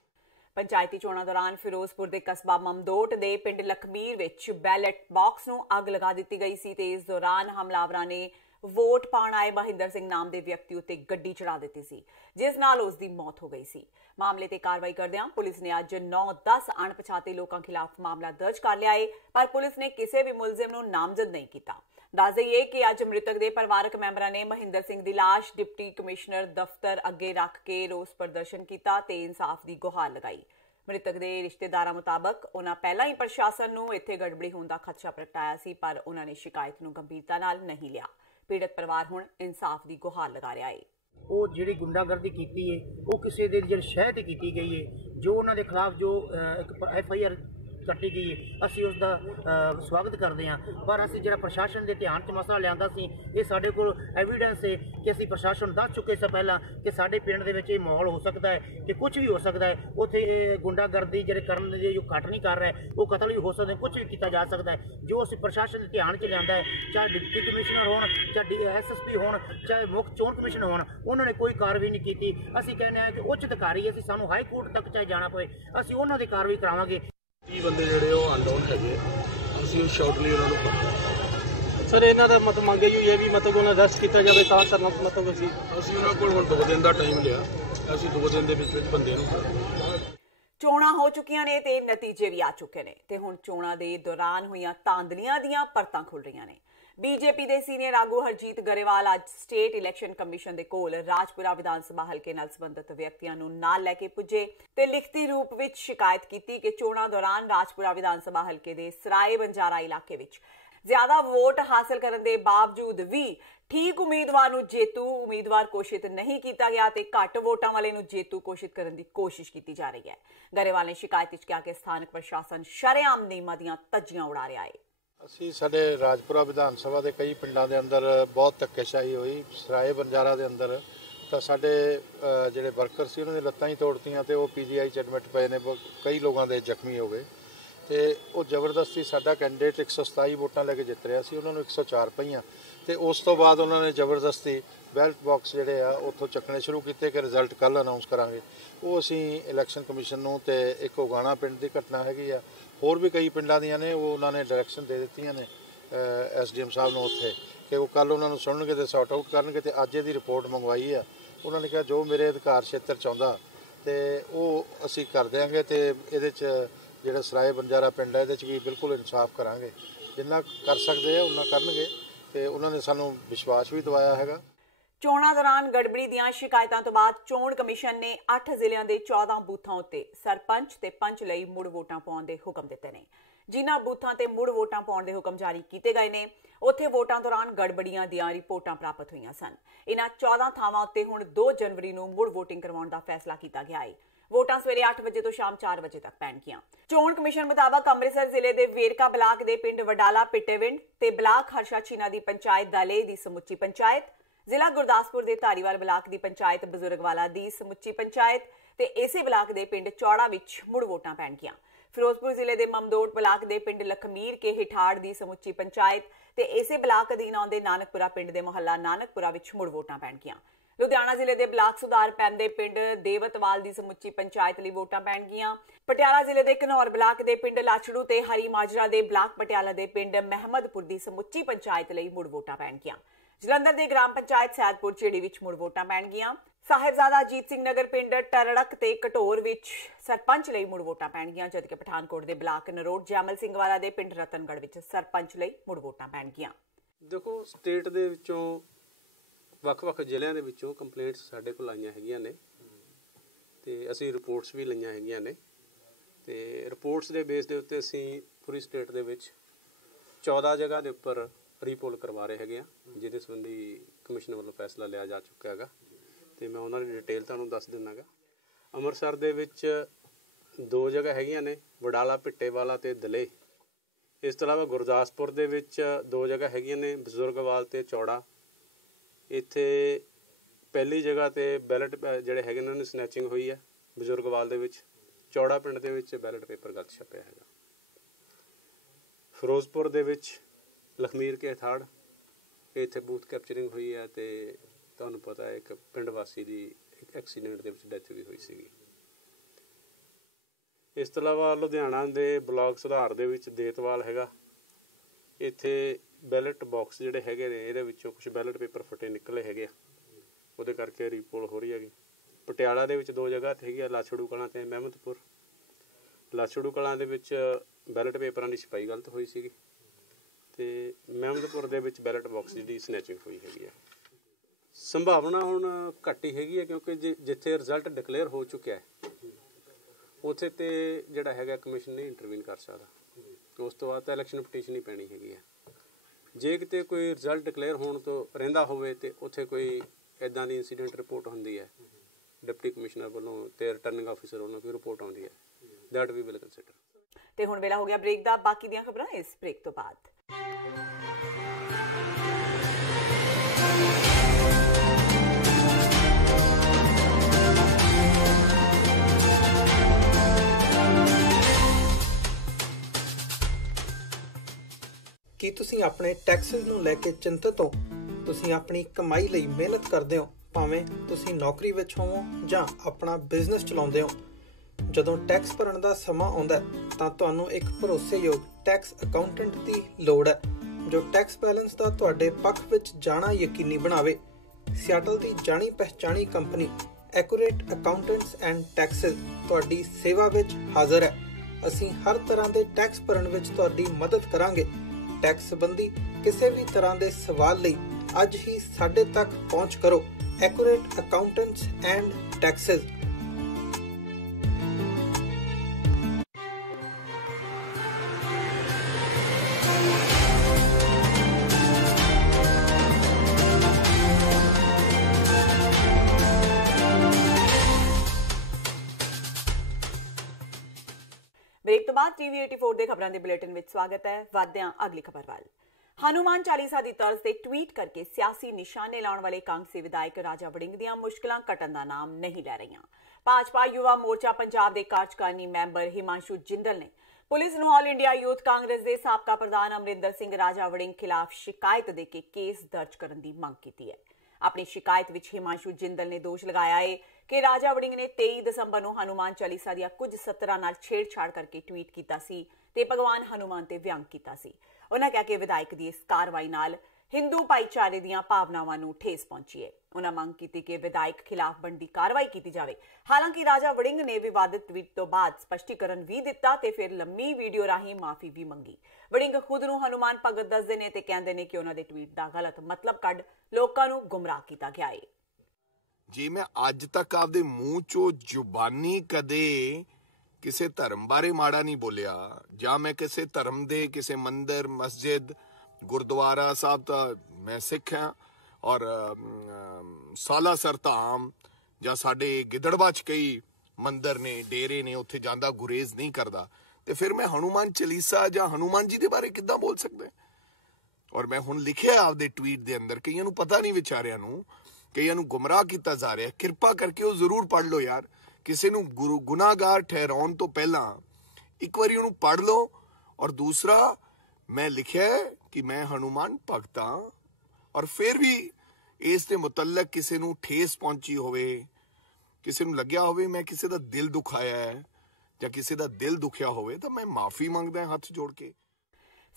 ਪੰਚਾਇਤੀ ਚੋਣਾਂ ਦੌਰਾਨ ਫਿਰੋਜ਼ਪੁਰ ਦੇ ਕਸਬਾ ਮਮਦੋਟ ਦੇ ਪਿੰਡ ਲਖਮੀਰ ਵਿੱਚ ਬੈਲਟ ਬਾਕਸ ਨੂੰ ਅੱਗ ਲਗਾ ਦਿੱਤੀ ਗਈ ਸੀ ਤੇ ਇਸ ਦੌਰਾਨ ਹਮਲਾਵਰਾਂ ਨੇ ਵੋਟ ਪਾਉਣ ਆਏ ਮਹਿੰਦਰ ਸਿੰਘ ਨਾਮ ਦੇ ਵਿਅਕਤੀ ਉੱਤੇ ਗੱਡੀ ਚੜਾ ਦਿੱਤੀ ਸੀ, ਜਿਸ ਨਾਲ ਉਸ ਦੀ ਮੌਤ ਹੋ ਗਈ ਸੀ। ਮਾਮਲੇ ਤੇ ਕਾਰਵਾਈ ਕਰਦਿਆਂ ਪੁਲਿਸ ਨੇ ਅੱਜ 9-10 ਅਣਪਛਾਤੇ ਲੋਕਾਂ ਖਿਲਾਫ ਮਾਮਲਾ ਦਰਜ ਕਰ ਲਿਆ ਹੈ, ਪਰ ਪੁਲਿਸ ਨੇ ਕਿਸੇ ਵੀ ਮੁਲਜ਼ਮ ਨੂੰ ਨਾਮਜ਼ਦ ਨਹੀਂ ਕੀਤਾ। ਦੱਸ ਦਈਏ ਕਿ ਅੱਜ ਮ੍ਰਿਤਕ ਦੇ ਪਰਿਵਾਰਕ ਮੈਂਬਰਾਂ ਨੇ ਮਹਿੰਦਰ ਸਿੰਘ ਦੀ ਲਾਸ਼ ਡਿਪਟੀ ਕਮਿਸ਼ਨਰ ਦਫ਼ਤਰ ਅੱਗੇ ਰੱਖ ਕੇ ਰੋਸ ਪ੍ਰਦਰਸ਼ਨ ਕੀਤਾ ਤੇ ਇਨਸਾਫ ਦੀ ਗੁਹਾਰ ਲਗਾਈ। ਮ੍ਰਿਤਕ ਦੇ ਰਿਸ਼ਤੇਦਾਰਾਂ ਮੁਤਾਬਕ ਉਹਨਾਂ ਪਹਿਲਾਂ ਹੀ ਪ੍ਰਸ਼ਾਸਨ ਨੂੰ ਇੱਥੇ ਗੜਬੜੀ ਹੋਣ ਦਾ ਖਦਸ਼ਾ ਪ੍ਰਗਟਾਇਆ ਸੀ, ਪਰ ਉਹਨਾਂ ਨੇ ਸ਼ਿਕਾਇਤ ਨੂੰ ਗੰਭੀਰਤਾ ਨਾਲ ਨਹੀਂ ਲਿਆ। ਪੀੜਤ ਪਰਿਵਾਰ ਹੁਣ ਇਨਸਾਫ ਦੀ ਗੁਹਾਰ ਲਗਾ ਰਿਹਾ ਹੈ। ਉਹ ਜਿਹੜੀ ਗੁੰਡਾਗਰਦੀ ਕੀਤੀ ਹੈ ਉਹ ਕਿਸੇ ਦੇ ਜਿਹੜੀ ਸ਼ਹਿ ਤੇ ਕੀਤੀ ਗਈ ਹੈ, ਜੋ ਉਹਨਾਂ ਦੇ ਖਿਲਾਫ ਜੋ ਇੱਕ FIR ਕੱਟੀ ਗਈ ਹੈ, ਅਸੀਂ ਉਸ ਦਾ ਸਵਾਗਤ ਕਰਦੇ ਹਾਂ। ਪਰ ਅਸੀਂ ਜਿਹੜਾ ਪ੍ਰਸ਼ਾਸਨ ਦੇ ਧਿਆਨ 'ਚ ਮਸਲਾ ਲਿਆਂਦਾ ਸੀ, ਇਹ ਸਾਡੇ ਕੋਲ ਐਵੀਡੈਂਸ ਹੈ ਕਿ ਅਸੀਂ ਪ੍ਰਸ਼ਾਸਨ ਦੱਸ ਚੁੱਕੇ ਸੀ ਪਹਿਲਾਂ ਕਿ ਸਾਡੇ ਪਿੰਡ ਦੇ ਵਿੱਚ ਇਹ ਮਾਹੌਲ ਹੋ ਸਕਦਾ ਹੈ ਕਿ ਕੁਝ ਵੀ ਹੋ ਸਕਦਾ ਹੈ। ਉੱਥੇ ਗੁੰਡਾਗਰਦੀ ਜਿਹੜੇ ਕਰਨ ਦੇ ਜੋ ਘੱਟ ਨਹੀਂ ਕਰ ਰਿਹਾ, ਉਹ ਕਤਲ ਵੀ ਹੋ ਸਕਦੇ, ਕੁਝ ਵੀ ਕੀਤਾ ਜਾ ਸਕਦਾ ਹੈ। ਜੋ ਅਸੀਂ ਪ੍ਰਸ਼ਾਸਨ ਦੇ ਧਿਆਨ 'ਚ ਲਿਆਂਦਾ ਹੈ, ਚਾਹੇ ਡਿਪਟੀ ਕਮਿਸ਼ਨਰ ਹੋਣ, ਚਾਹੇ SSP ਹੋਣ, ਚਾਹੇ ਮੁੱਖ ਚੋਣ ਕਮਿਸ਼ਨ ਹੋਣ, ਉਹਨਾਂ ਨੇ ਕੋਈ ਕਾਰਵਾਈ ਨਹੀਂ ਕੀਤੀ। ਅਸੀਂ ਕਹਿੰਦੇ ਹਾਂ ਕਿ ਉੱਚ ਅਧਿਕਾਰੀ ਅਸੀਂ ਸਾਨੂੰ ਹਾਈ ਕੋਰਟ ਤੱਕ ਚਾਹੇ ਜਾਣਾ ਪਵੇ, ਅਸੀਂ ਉਹਨਾਂ ਦੀ ਕਾਰਵਾਈ ਕਰਾਵਾਂਗੇ। 30 ਬੰਦੇ ਜਿਹੜੇ ਉਹ ਅਨਨੋਨ ਹੈਗੇ, ਅਸੀਂ ਸ਼ਾਰਟਲੀ ਉਹਨਾਂ ਨੂੰ ਸਰ ਇਹਨਾਂ ਦਾ ਮਤਲਬ ਮੰਗੇ ਜੀ ਇਹ ਵੀ ਮਤਲਬ ਉਹਨਾਂ ਅਰੈਸਟ ਕੀਤਾ ਜਾਵੇ ਤਾਂ ਕਰਨਾ ਮਤਲਬ ਅਸੀਂ ਉਹਨਾਂ ਕੋਲ ਹੁਣ 2 ਦਿਨ ਦਾ ਟਾਈਮ ਲਿਆ, ਅਸੀਂ 2 ਦਿਨ ਦੇ ਵਿੱਚ ਬੰਦੇ ਨੂੰ ਚੋਣਾਂ ਹੋ ਚੁੱਕੀਆਂ ਨੇ ਤੇ ਨਤੀਜੇ ਵੀ ਆ ਚੁੱਕੇ ਨੇ ਤੇ ਹੁਣ ਚੋਣਾਂ ਦੇ ਦੌਰਾਨ ਹੋਈਆਂ ਧਾਂਦਲੀਆਂ ਦੀਆਂ ਪਰਤਾਂ ਖੁੱਲ ਰਹੀਆਂ ਨੇ। ਬੀਜੇਪੀ ਦੇ ਸੀਨੀਅਰ ਆਗੂ ਹਰਜੀਤ ਗਰੇਵਾਲ ਅੱਜ ਸਟੇਟ ਇਲੈਕਸ਼ਨ ਕਮਿਸ਼ਨ ਦੇ ਕੋਲ ਰਾਜਪੁਰਾ ਵਿਧਾਨ ਸਭਾ ਹਲਕੇ ਨਾਲ ਸੰਬੰਧਿਤ ਵਿਅਕਤੀਆਂ ਨੂੰ ਨਾਲ ਲੈ ਕੇ ਪੁੱਜੇ ਤੇ ਲਿਖਤੀ ਰੂਪ ਵਿੱਚ ਸ਼ਿਕਾਇਤ ਕੀਤੀ ਕਿ ਚੋਣਾਂ ਦੌਰਾਨ ਰਾਜਪੁਰਾ ਵਿਧਾਨ ਸਭਾ ਹਲਕੇ ਦੇ ਸਰਾਏ ਬੰਜਾਰਾ ਇਲਾਕੇ ਵਿੱਚ ਜ਼ਿਆਦਾ ਵੋਟ ਹਾਸਲ ਕਰਨ ਦੇ ਬਾਵਜੂਦ ਵੀ ਠੀਕ ਉਮੀਦਵਾਰ ਨੂੰ ਜੇਤੂ ਉਮੀਦਵਾਰ ਘੋਸ਼ਿਤ ਨਹੀਂ ਕੀਤਾ ਗਿਆ ਤੇ ਘੱਟ ਵੋਟਾਂ ਵਾਲੇ ਨੂੰ ਜੇਤੂ ਘੋਸ਼ਿਤ ਕਰਨ ਦੀ ਕੋਸ਼ਿਸ਼ ਕੀਤੀ ਜਾ ਰਹੀ ਹੈ। ਗਰੇਵਾਲ ਨੇ ਸ਼ਿਕਾਇਤ ਵਿੱਚ ਕਿਹਾ ਕਿ ਸਥਾਨਕ ਪ੍ਰਸ਼ਾਸਨ ਸ਼ਰੇਆਮ ਨਿਯਮਾਂ ਦੀਆਂ ਧੱਜੀਆਂ ਉਡਾ ਰਿਹਾ ਹੈ। ਅਸੀਂ ਸਾਡੇ ਰਾਜਪੁਰਾ ਵਿਧਾਨ ਸਭਾ ਦੇ ਕਈ ਪਿੰਡਾਂ ਦੇ ਅੰਦਰ ਬਹੁਤ ਧੱਕੇਸ਼ਾਹੀ ਹੋਈ। ਸਰਾਏ ਬੰਜਾਰਾ ਦੇ ਅੰਦਰ ਤਾਂ ਸਾਡੇ ਜਿਹੜੇ ਵਰਕਰ ਸੀ ਉਹਨਾਂ ਦੀਆਂ ਲੱਤਾਂ ਹੀ ਤੋੜਤੀਆਂ ਤੇ ਉਹ PGI 'ਚ ਐਡਮਿਟ ਪਏ ਨੇ। ਕਈ ਲੋਕਾਂ ਦੇ ਜ਼ਖਮੀ ਹੋ ਗਏ ਤੇ ਉਹ ਜ਼ਬਰਦਸਤੀ ਸਾਡਾ ਕੈਂਡੀਡੇਟ 127 ਵੋਟਾਂ ਲੈ ਕੇ ਜਿੱਤ ਰਿਹਾ ਸੀ, ਉਹਨਾਂ ਨੂੰ 104 ਪਈਆਂ ਤੇ ਉਸ ਤੋਂ ਬਾਅਦ ਉਹਨਾਂ ਨੇ ਜ਼ਬਰਦਸਤੀ ਬੈਲਟ ਬਾਕਸ ਜਿਹੜੇ ਆ ਉੱਥੋਂ ਚੱਕਣੇ ਸ਼ੁਰੂ ਕੀਤੇ ਕਿ ਰਿਜ਼ਲਟ ਕੱਲ੍ਹ ਅਨਾਉਂਸ ਕਰਾਂਗੇ। ਉਹ ਅਸੀਂ ਇਲੈਕਸ਼ਨ ਕਮਿਸ਼ਨ ਨੂੰ ਤੇ ਇੱਕ ਉਗਾਣਾ ਪਿੰਡ ਦੀ ਘਟਨਾ ਹੈਗੀ ਆ, ਹੋਰ ਵੀ ਕਈ ਪਿੰਡਾਂ ਦੀਆਂ ਨੇ, ਉਹ ਉਹਨਾਂ ਨੇ ਡਾਇਰੈਕਸ਼ਨ ਦੇ ਦਿੱਤੀਆਂ ਨੇ SDM ਸਾਹਿਬ ਨੂੰ ਉੱਥੇ ਕਿ ਉਹ ਕੱਲ੍ਹ ਉਹਨਾਂ ਨੂੰ ਸੁਣਨਗੇ ਤੇ ਸੌਟ ਆਊਟ ਕਰਨਗੇ ਤੇ ਅੱਜ ਇਹਦੀ ਰਿਪੋਰਟ ਮੰਗਵਾਈ ਆ। ਉਹਨਾਂ ਨੇ ਕਿਹਾ ਜੋ ਮੇਰੇ ਅਧਿਕਾਰ ਖੇਤਰ 'ਚ ਆਉਂਦਾ ਤੇ ਉਹ ਅਸੀਂ ਕਰ ਦਿਆਂਗੇ ਤੇ ਇਹਦੇ 'ਚ ਜਿਹੜਾ ਸਰਾਏ ਬੰਜਾਰਾ ਪਿੰਡ ਹੈ ਇਹਦੇ 'ਚ ਵੀ ਬਿਲਕੁਲ ਇਨਸਾਫ ਕਰਾਂਗੇ। ਜਿੰਨਾ ਕਰ ਸਕਦੇ ਆ ਉਹਨਾਂ ਕਰਨਗੇ ਤੇ ਉਹਨਾਂ ਨੇ ਸਾਨੂੰ ਵਿਸ਼ਵਾਸ ਵੀ ਦਿਵਾਇਆ ਹੈਗਾ। ਚੋਣਾਂ ਦੌਰਾਨ ਗੜਬੜੀ ਦੀਆਂ ਸ਼ਿਕਾਇਤਾਂ ਤੋਂ ਬਾਅਦ ਚੋਣ ਕਮਿਸ਼ਨ ਨੇ 8 ਜ਼ਿਲ੍ਹਿਆਂ ਦੇ 14 ਬੂਥਾਂ ਉੱਤੇ ਸਰਪੰਚ ਤੇ ਪੰਚ ਲਈ ਮੁੜ ਵੋਟਾਂ ਪਾਉਣ ਦੇ ਹੁਕਮ ਦਿੱਤੇ ਨੇ। ਜਿਨ੍ਹਾਂ ਬੂਥਾਂ ਤੇ ਮੁੜ ਵੋਟਾਂ ਪਾਉਣ ਦੇ ਹੁਕਮ ਜਾਰੀ ਕੀਤੇ ਗਏ ਨੇ ਉੱਥੇ ਵੋਟਾਂ ਦੌਰਾਨ ਗੜਬੜੀਆਂ ਦੀਆਂ ਰਿਪੋਰਟਾਂ ਪ੍ਰਾਪਤ ਹੋਈਆਂ ਸਨ। ਇਨ੍ਹਾਂ 14 ਥਾਵਾਂ ਉੱਤੇ ਹੁਣ 2 ਜਨਵਰੀ ਨੂੰ ਮੁੜ ਵੋਟਿੰਗ ਕਰਵਾਉਣ ਦਾ ਫੈਸਲਾ ਕੀਤਾ ਗਿਆ ਹੈ। ਵੋਟਾਂ ਸਵੇਰੇ 8 ਵਜੇ ਤੋਂ ਸ਼ਾਮ 4 ਵਜੇ ਤੱਕ ਪੈਣਗੀਆਂ। ਚੋਣ ਕਮਿਸ਼ਨ ਮੁਤਾਬਕ ਅੰਮ੍ਰਿਤਸਰ ਜ਼ਿਲ੍ਹੇ ਦੇ ਵੇਰਕਾ ਬਲਾਕ ਦੇ ਪਿੰਡ ਵਡਾਲਾ ਪਿੱਟੇਵਿੰਡ ਤੇ ਬਲਾਕ ਹਰਸ਼ਾ ਚੀਨਾ ਦੀ ਪੰਚਾਇਤ ਦਲੇ ਦੀ ਸਮੁੱਚੀ ਪੰਚਾਇਤ, ਜ਼ਿਲ੍ਹਾ ਗੁਰਦਾਸਪੁਰ ਦੇ ਧਾਰੀਵਾਲ ਬਲਾਕ ਦੀ ਪੰਚਾਇਤ ਬਜ਼ੁਰਗਵਾਲਾ ਦੀ ਸਮੁੱਚੀ ਪੰਚਾਇਤ ਤੇ ਇਸੇ ਬਲਾਕ ਦੇ ਪਿੰਡ ਚੌੜਾ ਵਿੱਚ ਮੁੜ ਵੋਟਾਂ ਪੈਣਗੀਆਂ। ਫਿਰੋਜ਼ਪੁਰ ਜ਼ਿਲ੍ਹੇ ਦੇ ਮਮਦੋਟ ਬਲਾਕ ਦੇ ਪਿੰਡ ਲਖਮੀਰ ਕੇ ਹਿਠਾੜ ਦੀ ਸਮੁੱਚੀ ਪੰਚਾਇਤ ਤੇ ਇਸੇ ਬਲਾਕ ਅਧੀਨ ਆਉਂਦੇ ਨਾਨਕਪੁਰਾ ਪਿੰਡ ਦੇ ਮੁਹੱਲਾ ਨਾਨਕਪੁਰਾ ਵਿੱਚ ਮੁੜ ਵੋਟਾਂ ਪੈਣਗੀਆਂ। ਲੁਧਿਆਣਾ ਜ਼ਿਲ੍ਹੇ ਦੇ ਬਲਾਕ ਸੁਧਾਰ ਪੈਂਦੇ ਪਿੰਡ ਦੇਵਤਵਾਲ ਦੀ ਸਮੁੱਚੀ ਪੰਚਾਇਤ ਲਈ ਵੋਟਾਂ ਪੈਣਗੀਆਂ। ਪਟਿਆਲਾ ਜ਼ਿਲ੍ਹੇ ਦੇ ਘਨੌਰ ਬਲਾਕ ਦੇ ਪਿੰਡ ਲਾਚੜੂ ਤੇ ਹਰੀ ਮਾਜਰਾ ਦੇ ਬਲਾਕ ਪਟਿਆਲਾ ਦੇ ਪਿੰਡ ਮਹਿਮਦਪੁਰ ਦੀ ਸਮੁੱਚੀ ਪੰਚਾਇਤ ਲਈ ਮੁੜ ਵੋਟਾਂ ਪੈਣਗੀਆਂ। ਜਲੰਧਰ ਦੇ ਗ੍ਰਾਮ ਪੰਚਾਇਤ ਸੈਦਪੁਰ ਝੇੜੀ ਵਿੱਚ ਮੁੜ ਵੋਟਾਂ ਪੈਣਗੀਆਂ। ਸਾਹਿਬਜ਼ਾਦਾ ਅਜੀਤ ਸਿੰਘ ਨਗਰ ਪਿੰਡ ਟਰੜਕ ਤੇ ਕਟੋਰ ਵਿੱਚ ਸਰਪੰਚ ਲਈ ਮੁੜ ਵੋਟਾਂ ਪੈਣਗੀਆਂ, ਜਦਕਿ ਪਠਾਨਕੋਟ ਦੇ ਬਲਾਕ ਨਰੋਟ ਜੈਮਲ ਸਿੰਘ ਵਾਲਾ ਦੇ ਪਿੰਡ ਰਤਨਗੜ੍ਹ ਵਿੱਚ ਸਰਪੰਚ ਲਈ ਮੁੜ ਵੋਟਾਂ ਪੈਣਗੀਆਂ। ਦੇਖੋ, ਸਟੇਟ ਦੇ ਵਿੱਚੋਂ ਵੱਖ-ਵੱਖ ਜ਼ਿਲ੍ਹਿਆਂ ਦੇ ਵਿੱਚੋਂ ਕੰਪਲੇਂਟਸ ਸਾਡੇ ਕੋਲ ਆਈਆਂ ਹੈਗੀਆਂ ਨੇ ਤੇ ਅਸੀਂ ਰਿਪੋਰਟਸ ਵੀ ਲਈਆਂ ਹੈਗੀਆਂ ਨੇ ਤੇ ਰਿਪੋਰਟਸ ਦੇ ਬੇਸ ਦੇ ਉੱਤੇ ਅਸੀਂ ਪੂਰੀ ਸਟੇਟ ਦੇ ਵਿੱਚ 14 ਜਗ੍ਹਾ ਦੇ ਉੱਪਰ ਰੀਪੋਲ ਕਰਵਾ ਰਹੇ ਹੈਗੇ ਆ, ਜਿਹਦੇ ਸੰਬੰਧੀ ਕਮਿਸ਼ਨ ਵੱਲੋਂ ਫੈਸਲਾ ਲਿਆ ਜਾ ਚੁੱਕਾ ਹੈਗਾ ਤੇ ਮੈਂ ਉਹਨਾਂ ਦੀ ਡਿਟੇਲ ਤੁਹਾਨੂੰ ਦੱਸ ਦਿੰਦਾਗਾ। ਅੰਮ੍ਰਿਤਸਰ ਦੇ ਵਿੱਚ 2 ਜਗ੍ਹਾ ਹੈਗੀਆਂ ਨੇ, ਵਡਾਲਾ ਪਿੱਟੇਵਾਲਾ ਤੇ ਦਲੇ। ਇਸ ਤੋਂ ਇਲਾਵਾ ਗੁਰਦਾਸਪੁਰ ਦੇ ਵਿੱਚ 2 ਜਗ੍ਹਾ ਹੈਗੀਆਂ ਨੇ, ਬਜ਼ੁਰਗਵਾਲ ਤੇ ਚੌੜਾ। ਇੱਥੇ ਪਹਿਲੀ ਜਗ੍ਹਾ ਤੇ ਬੈਲਟ ਜਿਹੜੇ ਹੈਗੇ ਨੇ ਉਹਨਾਂ ਦੀ ਸਨੈਚਿੰਗ ਹੋਈ ਹੈ ਬਜ਼ੁਰਗਵਾਲ ਦੇ ਵਿੱਚ। ਚੌੜਾ ਪਿੰਡ ਦੇ ਵਿੱਚ ਬੈਲਟ ਪੇਪਰ ਗਲਤ ਛਪਿਆ ਹੈਗਾ। ਫਿਰੋਜ਼ਪੁਰ ਦੇ ਵਿੱਚ ਲਖਮੀਰ ਕੇ ਥਾੜ ਇੱਥੇ ਬੂਥ ਕੈਪਚਰਿੰਗ ਹੋਈ ਹੈ ਤੇ ਤੁਹਾਨੂੰ ਪਤਾ ਹੈ ਇੱਕ ਪਿੰਡ ਵਾਸੀ ਦੀ ਇੱਕ ਐਕਸੀਡੈਂਟ ਦੇ ਵਿੱਚ ਡੈਥ ਵੀ ਹੋਈ ਸੀਗੀ। ਇਸ ਤੋਂ ਇਲਾਵਾ ਲੁਧਿਆਣਾ ਦੇ ਬਲਾਕ ਸੁਧਾਰ ਦੇ ਵਿੱਚ ਦੇਤਵਾਲ ਹੈਗਾ। ਇੱਥੇ ਬੈਲਟ ਬਾਕਸ ਜਿਹੜੇ ਹੈਗੇ ਨੇ ਇਹਦੇ ਵਿੱਚੋਂ ਕੁਝ ਬੈਲਟ ਪੇਪਰ ਫਟੇ ਨਿਕਲੇ ਹੈਗੇ ਆ, ਉਹਦੇ ਕਰਕੇ ਰੀਪੋਲ ਹੋ ਰਹੀ ਹੈਗੀ। ਪਟਿਆਲਾ ਦੇ ਵਿੱਚ 2 ਜਗ੍ਹਾ ਹੈਗੀ ਆ, ਲਾਛੜੂ ਕਲਾਂ ਤੇ ਮਹਿਮਦਪੁਰ। ਲਾਛੜੂ ਕਲਾਂ ਦੇ ਵਿੱਚ ਬੈਲਟ ਪੇਪਰਾਂ ਦੀ ਛਪਾਈ ਗਲਤ ਹੋਈ ਸੀਗੀ ਤੇ ਮਹਿਮਦਪੁਰ ਦੇ ਵਿੱਚ ਬੈਲਟ ਬਾਕਸ ਦੀ ਸਨੈਚਿੰਗ ਹੋਈ ਹੈਗੀ ਆ। ਸੰਭਾਵਨਾ ਹੁਣ ਘੱਟ ਹੀ ਹੈਗੀ ਹੈ ਕਿਉਂਕਿ ਜਿੱਥੇ ਰਿਜ਼ਲਟ ਡਿਕਲੇਅਰ ਹੋ ਚੁੱਕਿਆ ਹੈ ਉੱਥੇ ਤੇ ਜਿਹੜਾ ਹੈਗਾ ਕਮਿਸ਼ਨ ਨਹੀਂ ਇੰਟਰਵੀਨ ਕਰ ਸਕਦਾ। ਉਸ ਤੋਂ ਬਾਅਦ ਤਾਂ ਇਲੈਕਸ਼ਨ ਪਟੀਸ਼ਨ ਹੀ ਪੈਣੀ ਹੈਗੀ ਹੈ। ਜੇ ਕਿਤੇ ਕੋਈ ਰਿਜ਼ਲਟ ਡਿਕਲੇਅਰ ਹੋਣ ਤੋਂ ਰਹਿੰਦਾ ਹੋਵੇ ਤੇ ਉੱਥੇ ਕੋਈ ਇੱਦਾਂ ਦੀ ਇਨਸੀਡੈਂਟ ਰਿਪੋਰਟ ਹੁੰਦੀ ਹੈ ਡਿਪਟੀ ਕਮਿਸ਼ਨਰ ਵੱਲੋਂ ਤੇ ਰਿਟਰਨਿੰਗ ਆਫਿਸਰ ਵੱਲੋਂ ਕੋਈ ਰਿਪੋਰਟ ਆਉਂਦੀ ਹੈ, ਦੈਟ ਵੀ ਵਿਲ ਕੰਸੀਡਰ। ਤੇ ਹੁਣ ਵੇਲਾ ਹੋ ਗਿਆ ਬ੍ਰੇਕ ਦਾ। ਬਾਕੀ ਦੀਆਂ ਖਬਰਾਂ ਇਸ ਬ੍ਰੇਕ ਤੋਂ ਬਾਅਦ। ਕੀ ਤੁਸੀਂ ਆਪਣੇ ਟੈਕਸਿਸ ਨੂੰ ਲੈ ਕੇ ਚਿੰਤਤ ਹੋ? ਤੁਸੀਂ ਆਪਣੀ ਕਮਾਈ ਲਈ ਮਿਹਨਤ ਕਰਦੇ ਹੋ, ਭਾਵੇਂ ਤੁਸੀਂ ਨੌਕਰੀ ਵਿੱਚ ਹੋਵੋ ਜਾਂ ਆਪਣਾ ਬਿਜ਼ਨਸ ਚਲਾਉਂਦੇ ਹੋ। ਜਦੋਂ ਟੈਕਸ ਭਰਨ ਦਾ ਸਮਾਂ ਆਉਂਦਾ ਤਾਂ ਤੁਹਾਨੂੰ ਇੱਕ ਭਰੋਸੇਯੋਗ ਟੈਕਸ ਅਕਾਊਂਟੈਂਟ ਦੀ ਲੋੜ ਹੈ ਜੋ ਟੈਕਸ ਬੈਲੈਂਸ ਦਾ ਤੁਹਾਡੇ ਪੱਖ ਵਿੱਚ ਜਾਣਾ ਯਕੀਨੀ ਬਣਾਵੇ। ਸਿਆਟਲ ਦੀ ਜਾਣੀ ਪਹਿਚਾਣੀ company Accurate Accountants and Taxes ਤੁਹਾਡੀ ਸੇਵਾ ਵਿੱਚ ਹਾਜ਼ਰ ਹੈ। ਅਸੀਂ ਹਰ ਤਰ੍ਹਾਂ ਦੇ ਟੈਕਸ ਭਰਨ ਵਿੱਚ ਤੁਹਾਡੀ ਮਦਦ ਕਰਾਂਗੇ। ਟੈਕਸ ਸੰਬੰਧੀ ਕਿਸੇ ਵੀ ਤਰ੍ਹਾਂ ਦੇ ਸਵਾਲ ਲਈ ਅੱਜ ਹੀ ਸਾਡੇ ਤੱਕ ਪਹੁੰਚ ਕਰੋ। Accurate Accountants and Texas. नमस्कार, टीवी 84 ਦੇ ਖਬਰਾਂ ਦੇ ਬੁਲੇਟਿਨ ਵਿੱਚ ਸਵਾਗਤ ਹੈ। ਵਧਦੇ ਹਾਂ ਅਗਲੀ ਖਬਰ ਵੱਲ। ਹਨੂਮਾਨ ਚਾਲੀਸਾ ਦੀ ਤਰਜ਼ ਤੇ ਟਵੀਟ ਕਰਕੇ ਸਿਆਸੀ ਨਿਸ਼ਾਨੇ ਲਾਉਣ ਵਾਲੇ ਕਾਂਗਰਸੀ ਵਿਧਾਇਕ ਰਾਜਾ ਵੜਿੰਗ ਦੀਆਂ ਮੁਸ਼ਕਲਾਂ ਘਟਣ ਦਾ ਨਾਮ ਨਹੀਂ ਲੈ ਰਹੀਆਂ। ਭਾਜਪਾ ਯੁਵਾ ਮੋਰਚਾ ਪੰਜਾਬ ਦੇ ਕਾਰਜਕਾਰਨੀ ਮੈਂਬਰ ਹਿਮਾਂਸ਼ੂ ਜਿੰਦਲ ਨੇ ਪੁਲਿਸ ਨੂੰ ਆਲ ਇੰਡੀਆ ਯੂਥ ਕਾਂਗਰਸ ਦੇ ਸਾਬਕਾ ਪ੍ਰਧਾਨ ਅਮਰਿੰਦਰ ਸਿੰਘ ਰਾਜਾ ਵੜਿੰਗ ਖਿਲਾਫ ਸ਼ਿਕਾਇਤ ਦੇ ਕੇ ਕੇਸ ਦਰਜ ਕਰਨ ਦੀ ਮੰਗ ਕੀਤੀ ਹੈ। अपनी शिकायत विच हिमांशु जिंदल ने दोष लगाया है कि राजा वड़िंग ने 23 दसंबर को हनुमान चालीसा दी कुछ सत्रा नाल छेड़छाड़ करके ट्वीट कीता सी ते भगवान हनुमान ते व्यंग कीता सी। उन्होंने कहा कि विधायक दी इस कार्रवाई नाल हिंदू भाईचारे दीआं भावनावां नूं ठेस पहुंची है। उन्होंने मंग की कि विधायक खिलाफ बनदी कार्रवाई की जाए। हालांकि राजा वड़िंग ने विवादित ट्वीट तो बाद स्पष्टीकरण भी दिता ते फिर लंबी वीडियो राही माफी भी मंगी। वड़िंग खुद नूं हनुमान भगत दसदे ने ते कहंदे ने कि उन्हां दे ट्वीट दा गलत मतलब कढ लोकां नूं गुमराह कीता गया है। जे मैं अज तक आपदे मूंह चो जुबानी कदे किसी धर्म बारे माड़ा नहीं बोलिया जां मैं किसी धर्म दे किसी मंदिर मस्जिद गुरुद्वारा साहब दा मैं सिख हाँ और सालासर धाम जां साडे गिदड़वा च कई मंदिर ने डेरे ने उत्थे जांदा गुरेज नहीं करदा ते फिर मैं हनुमान चालीसा जां हनुमान जी दे बारे किद्दां बोल सकदा। और मैं हुण लिखिया आपदे ट्वीट दे अंदर कईयां नूं पता नहीं विचारियां नूं कईयां नूं गुमराह कीता जा रहा है। किरपा करके वो जरूर पढ़ लो यार, किसी नूं गुनाहगार ठहराउण तो पहला एक बारी उहनूं पढ़ लो। और दूसरा मैं लिखिया है कि मैं हनुमान भगत हाँ और फिर भी इस दे मुतल्लक किसी नूं ठेस पहुंची होवे किसी नूं लग्या होवे मैं किसी दा दिल दुखाया है जां किसी दा दिल दुखिया होवे तो मैं माफी मंगदा हाथ जोड़ के।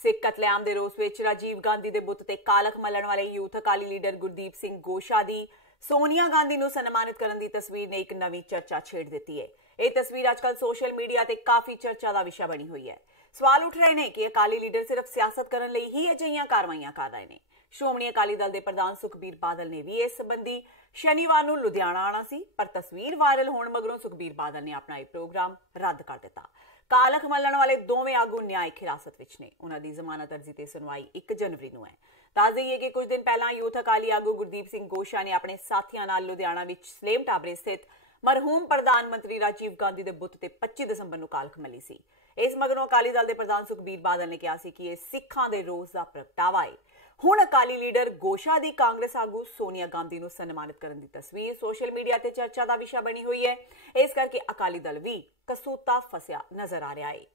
सिख कतलेआम दे रोस विच राजीव गांधी दे बुत ते कालख मलण वाले यूथ अकाली लीडर गुरदीप सिंह गोशा दी सोनिया गांधी नूं सन्मानित करन दी तस्वीर ने एक नवी चर्चा छेड़ दित्ती है। यह तस्वीर आजकल सोशल मीडिया ते काफी चर्चा का विषय बनी हुई है। सवाल उठ रहे हैं कि अकाली लीडर सिर्फ सियासत करने लई ही अजिहियां कार्रवाइयां कर रहे हैं। श्रोमणी अकाली दल के प्रधान सुखबीर बादल ने भी इस संबंधी शनिवार नूं लुधियाना आना सी, पर तस्वीर वायरल होने मगरों सुखबीर बादल ने अपना यह प्रोग्राम रद्द कर दिता। कालख मलण वाले दोवें आगू न्यायिक हिरासत विच ने। उन्हां दी जमानत अर्जी ते सुनवाई 1 जनवरी नूं है। दस दईए कि कुछ दिन पहला यूथ अकाली आगू गुरदीप सिंह गोशा ने अपने साथियों नाल लुधियाना विच सलेम टाबरे स्थित मरहूम प्रधानमंत्री राजीव गांधी दे बुत ते 25 दसंबर नूं कालख मली सी। इस मगरों अकाली दल के प्रधान सुखबीर बादल ने कहा कि यह सिखां दे रोज़ दा प्रगटावा है। हुण अकाली लीडर गोशा दी कांग्रेस आगू सोनिया गांधी नूं सन्मानित करन दी तस्वीर सोशल मीडिया ते चर्चा का विषय बनी हुई है। इस करके अकाली दल भी कसूता फसिया नजर आ रहा है।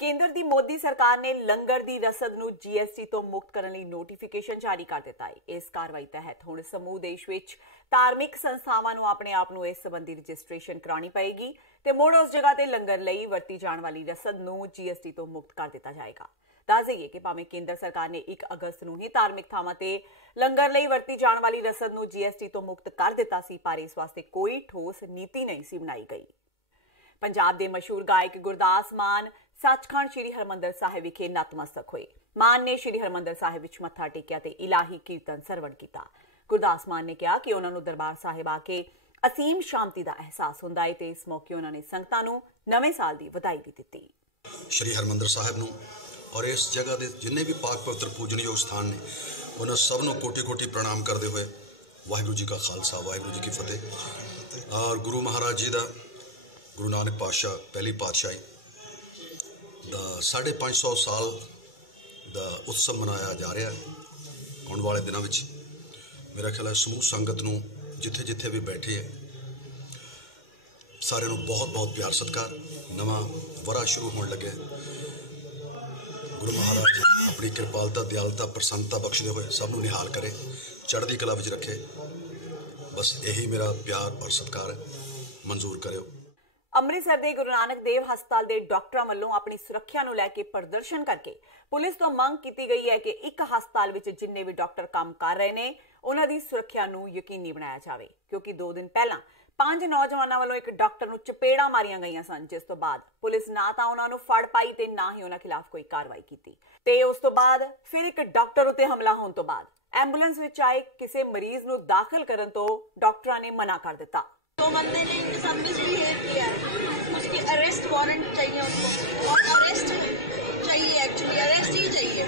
केंद्र दी मोदी सरकार ने लंगर दी रसद नूं जीएसटी तो मुक्त करने लई नोटिफिकेशन जारी कर दिता है। इस कार्रवाई तहत हुण समूह देश विच धार्मिक संस्थावां नूं अपने आप नूं इस संबंधी रजिस्ट्रेशन करानी पएगी ते मुड़ उस जगह ते लंगर लई वरती जाण वाली रसद नूं जीएसटी तो मुक्त कर दिता जाएगा। दस दईए कि भावें केंद्र सरकार ने 1 अगस्त नूं ही धार्मिक थावां ते लंगर लई वरती जाण वाली रसद नूं जीएसटी तो मुक्त कर दिता सी, पर इस वास्ते कोई ठोस नीति नहीं सी बनाई गई। पंजाब दे मशहूर गायक गुरदास मान सचखंड श्री हरमंदर साहिब विखे नतमस्तक हुए। मान ने श्री हरमंदर साहिब विच मत्था टेकिया ते इलाही कीर्तन सरवण कीता। गुरदास मान ने कहा कि उन्हां नूं दरबार साहिब आके असीम शांति का एहसास हुंदा है ते इस मौके उन्होंने संगतां नूं नवें साल की वधाई भी दी। श्री हरमंदर साहिब नूं और इस जगह के जिन्ने भी पाक पवित्र पूजनयोग स्थान ने उन्होंने सब नूं कोटि कोटि प्रणाम करते हुए वाहिगुरू जी का खालसा वाहिगुरू जी की फतेह। और गुरु महाराज जी का गुरु नानक पातशाह पहली पातशाही दा 550 साल का उत्सव मनाया जा रहा है। आने वाले दिनों में मेरा ख्याल है समूह संगत नूं जिथे जिथे भी बैठे है सारे नूं बहुत बहुत प्यार सत्कार। नवा वरा शुरू होने लगे, गुरु महाराज अपनी कृपालता दयालता प्रसन्नता बख्शते हुए सब नूं निहाल करे, चढ़दी कला विच रखे। बस यही मेरा प्यार और सत्कार है, मंजूर करो। अमृतसर के गुरु नानक देव हस्पताल के डॉक्टरों वालों अपनी सुरक्षा को लैके प्रदर्शन करके पुलिस तो मंग की गई है कि एक हस्पताल में जिन्ने भी डॉक्टर काम कर रहे हैं उन्होंने सुरक्षा को यकीनी बनाया जाए, क्योंकि 2 दिन पहला 5 नौजवानों वालों एक डॉक्टर को चपेड़ा मारिया गई सन, जिस तो बाद पुलिस ना तो उन्होंने फड़ पाई ते ना ही उन्होंने खिलाफ कोई कार्रवाई की। ते उस तो बाद फिर एक डॉक्टर उत्ते हमला होने तो बाद एंबुलेंस विच आए किसी मरीज को दाखिल करने तो डॉक्टरों ने मना कर दिता। तो बंदे ने इनके साथ मिसबिहेव किया है, उसकी अरेस्ट वारंट चाहिए उसको, और अरेस्ट चाहिए, एक्चुअली अरेस्ट ही चाहिए।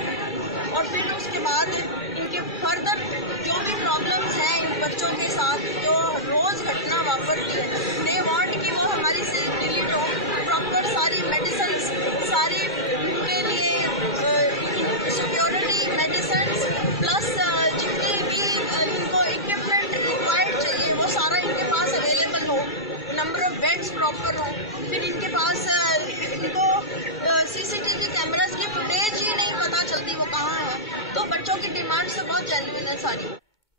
और फिर उसके बाद इनके फर्दर जो भी प्रॉब्लम्स हैं इन बच्चों के साथ जो रोज घटना वापरती है, दे वांट कि वो हमारी से डिलीट हो, प्रॉपर सारी मेडिसिन बहुत जेन्युइन है सारी।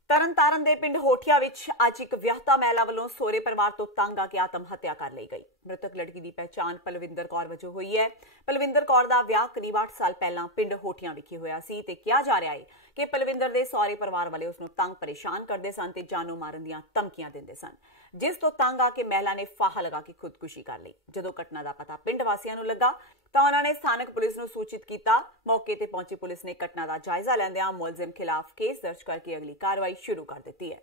ਤਰਨਤਾਰਨ ਦੇ ਪਿੰਡ ਹੋਠੀਆ ਵਿੱਚ ਅੱਜ ਇੱਕ ਵਿਆਹਤਾ ਮਹਿਲਾ ਵੱਲੋਂ ਸਹੁਰੇ ਪਰਿਵਾਰ ਤੋਂ ਤੰਗ ਆ ਕੇ ਆਤਮ ਹੱਤਿਆ ਕਰ ਲਈ ਗਈ। ਮ੍ਰਿਤਕ ਲੜਕੀ ਦੀ ਪਹਿਚਾਣ ਪਲਵਿੰਦਰ ਕੌਰ ਵਜੋਂ ਹੋਈ ਹੈ। ਪਲਵਿੰਦਰ ਕੌਰ ਦਾ ਵਿਆਹ ਕਰੀਬ 8 ਸਾਲ ਪਹਿਲਾਂ ਪਿੰਡ ਹੋਠੀਆ ਵਿਖੇ ਹੋਇਆ ਸੀ ਤੇ ਕਿਹਾ ਜਾ ਰਿਹਾ ਹੈ ਕਿ ਪਲਵਿੰਦਰ ਦੇ ਸਹੁਰੇ ਪਰਿਵਾਰ ਵਾਲੇ ਉਸ ਨੂੰ ਤੰਗ ਪਰੇਸ਼ਾਨ ਕਰਦੇ ਸਨ ਤੇ ਜਾਨੋਂ ਮਾਰਨ ਦੀਆਂ ਧਮਕੀਆਂ ਦਿੰਦੇ ਸਨ, ਜਿਸ ਤੋਂ ਤੰਗ ਆ ਕੇ ਮਹਿਲਾ ਨੇ ਫਾਹਾ ਲਗਾ ਕੇ ਖੁਦਕੁਸ਼ੀ ਕਰ ਲਈ। ਜਦੋਂ ਘਟਨਾ ਦਾ ਪਤਾ ਪਿੰਡ ਵਾਸੀਆਂ ਨੂੰ ਲੱਗਾ ਤਾਂ ਉਹਨਾਂ ਨੇ ਸਥਾਨਕ ਪੁਲਿਸ ਨੂੰ ਸੂਚਿਤ ਕੀਤਾ। ਮੌਕੇ ਤੇ ਪਹੁੰਚੀ ਪੁਲਿਸ ਨੇ ਘਟਨਾ ਦਾ ਜਾਇਜ਼ਾ ਲੈਂਦਿਆਂ ਮੁਲਜ਼ਮ ਖਿਲਾਫ ਕੇਸ ਦਰਜ ਕਰਕੇ ਅਗਲੀ ਕਾਰਵਾਈ ਸ਼ੁਰੂ ਕਰ ਦਿੱਤੀ ਹੈ।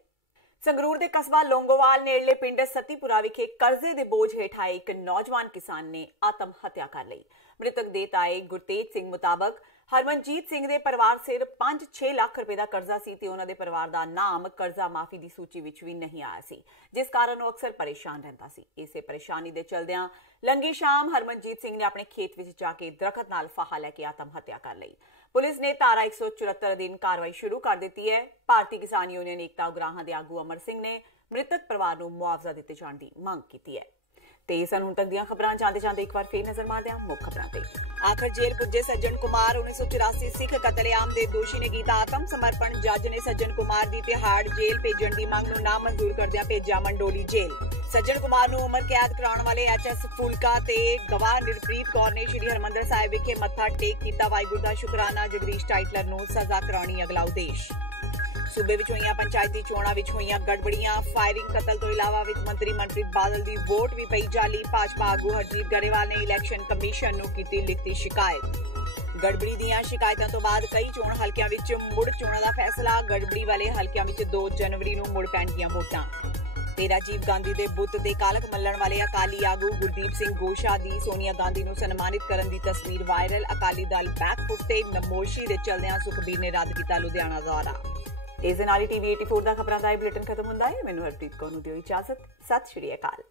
ਸੰਗਰੂਰ ਦੇ ਕਸਬਾ ਲੋਂਗੋਵਾਲ ਨੇੜਲੇ ਪਿੰਡ ਸਤੀਪੁਰਾ ਵਿਖੇ ਕਰਜ਼ੇ ਦੇ ਬੋਝ ਹੇਠ ਆਏ ਇੱਕ ਨੌਜਵਾਨ ਕਿਸਾਨ ਨੇ ਆਤਮ ਹੱਤਿਆ ਕਰ ਲਈ। ਮ੍ਰਿਤਕ ਦੇ ਤਾਏ ਗੁਰਤੇਜ ਸਿੰਘ ਮੁਤਾਬਕ ਹਰਮਨਜੀਤ ਸਿੰਘ ਦੇ ਪਰਿਵਾਰ ਸਿਰ 5-6 ਲੱਖ ਰੁਪਏ ਦਾ ਕਰਜ਼ਾ ਸੀ ਤੇ ਉਹਨਾਂ ਦੇ ਪਰਿਵਾਰ ਦਾ ਨਾਮ ਕਰਜ਼ਾ ਮਾਫੀ ਦੀ ਸੂਚੀ ਵਿੱਚ ਵੀ ਨਹੀਂ ਆਇਆ ਸੀ, ਜਿਸ ਕਾਰਨ ਉਹ ਅਕਸਰ ਪਰੇਸ਼ਾਨ ਰਹਿੰਦਾ ਸੀ। ਇਸੇ ਪਰੇਸ਼ਾਨੀ ਦੇ ਚਲਦਿਆਂ ਲੰਗੀ ਸ਼ਾਮ ਹਰਮਨਜੀਤ ਸਿੰਘ ਨੇ ਆਪਣੇ ਖੇਤ ਵਿੱਚ ਜਾ ਕੇ ਦਰਖਤ ਨਾਲ ਫਾਹਾ ਲੈ ਕੇ ਆਤਮ ਹੱਤਿਆ ਕਰ ਲਈ। ਪੁਲਿਸ ਨੇ ਧਾਰਾ 174 ਅਧੀਨ ਕਾਰਵਾਈ ਸ਼ੁਰੂ ਕਰ ਦਿੱਤੀ ਹੈ। ਭਾਰਤੀ ਕਿਸਾਨ ਯੂਨੀਅਨ ਏਕਤਾ ਉਗਰਾਹਾਂ ਦੇ ਆਗੂ ਅਮਰ ਸਿੰਘ ਨੇ ਮ੍ਰਿਤਕ ਪਰਿਵਾਰ ਨੂੰ ਮੁਆਵਜ਼ਾ ਦਿੱਤੇ ਜਾਣ ਦੀ ਮੰਗ ਕੀਤੀ ਹੈ। ਤੇ ਸਨ ਹੁਣ ਤੱਕ ਦੀਆਂ ਖਬਰਾਂ ਜਾਂਦੇ ਇੱਕ ਵਾਰ ਫੇਰ ਨਜ਼ਰ ਮਾਰਦੇ ਹਾਂ ਮੁੱਖ ਖਬਰਾਂ ਤੇ। ਆਖਰ ਜੇਲ੍ਹ ਪੁੱਜੇ ਸੱਜਣ ਕੁਮਾਰ 1984 ਸਿੱਖ ਕਤਲੇਆਮ ਦੇ ਦੋਸ਼ੀ ਨੇ ਕੀਤਾ ਆਤਮ ਸਮਰਪਣ। ਜੱਜ ਨੇ ਸੱਜਣ ਕੁਮਾਰ ਦੀ ਤਿਹਾੜ ਜੇਲ੍ਹ ਭੇਜਣ ਦੀ ਮੰਗ ਨੂੰ ਨਾਮਨਜ਼ੂਰ ਕਰਦਿਆਂ ਭੇਜਿਆ ਮੰਡੋਲੀ ਜੇਲ੍ਹ। ਸੱਜਣ ਕੁਮਾਰ ਨੂੰ ਉਮਰ ਕੈਦ ਕਰਾਉਣ ਵਾਲੇ ਐਚਐਸ ਫੂਲਕਾ ਤੇ ਗਵਾਹ ਨਿਰਪ੍ਰੀਤ ਕੌਰ ਨੇ ਸ਼੍ਰੀ ਹਰਿਮੰਦਰ ਸਾਹਿਬ ਵਿਖੇ ਮੱਥਾ ਟੇਕ ਕੀਤਾ ਵਾਹਿਗੁਰੂ ਦਾ ਸ਼ੁਕਰਾਨਾ। ਜਗਦੀਸ਼ ਟਾਈਟਲਰ ਨੂੰ ਸਜ਼ਾ ਕਰਾਉਣੀ ਅਗਲਾ ਉਦੇਸ਼। सूबे विच होईयां पंचायती चोणां विच होईयां गड़बड़ियां। फायरिंग कतल तो इलावा वित्त मंत्री मनप्रीत बादल दी वोट भी पई जाली। भाजपा आगू हरजीत गरेवाल ने इलैक्शन कमीशन नूं कीती लिखती शिकायत। गड़बड़ी दीयां शिकायतां तो बाद कई चोण हलकियां विच मुड़ चोणां दा फैसला। गड़बड़ी वाले हलकियां विच 2 जनवरी नूं मुड़ पैणगीआं वोटां। ते राजीव गांधी दे बुੱਤ ते कालक मल्लण वाले अकाली आगू गुरदीप सिंह गोशा दी सोनिया गांधी नूं सन्मानित करन दी तस्वीर वायरल। अकाली दल बैकफुट ते नमोशी दे चलदिआं सुखबीर ने रद्द कीता लुधियाना दौरा। ਇਸ ਦੇ ਨਾਲ ਹੀ TV 84 ਦਾ ਖਬਰਾਂ ਦਾ ਇਹ ਬੁਲੇਟਿਨ ਖਤਮ ਹੁੰਦਾ ਹੈ। ਮੈਨੂੰ ਹਰਪ੍ਰੀਤ ਕੌਰ ਨੂੰ ਦਿਓ ਇਜਾਜ਼ਤ। ਸਤਿ ਸ਼੍ਰੀ ਅਕਾਲ।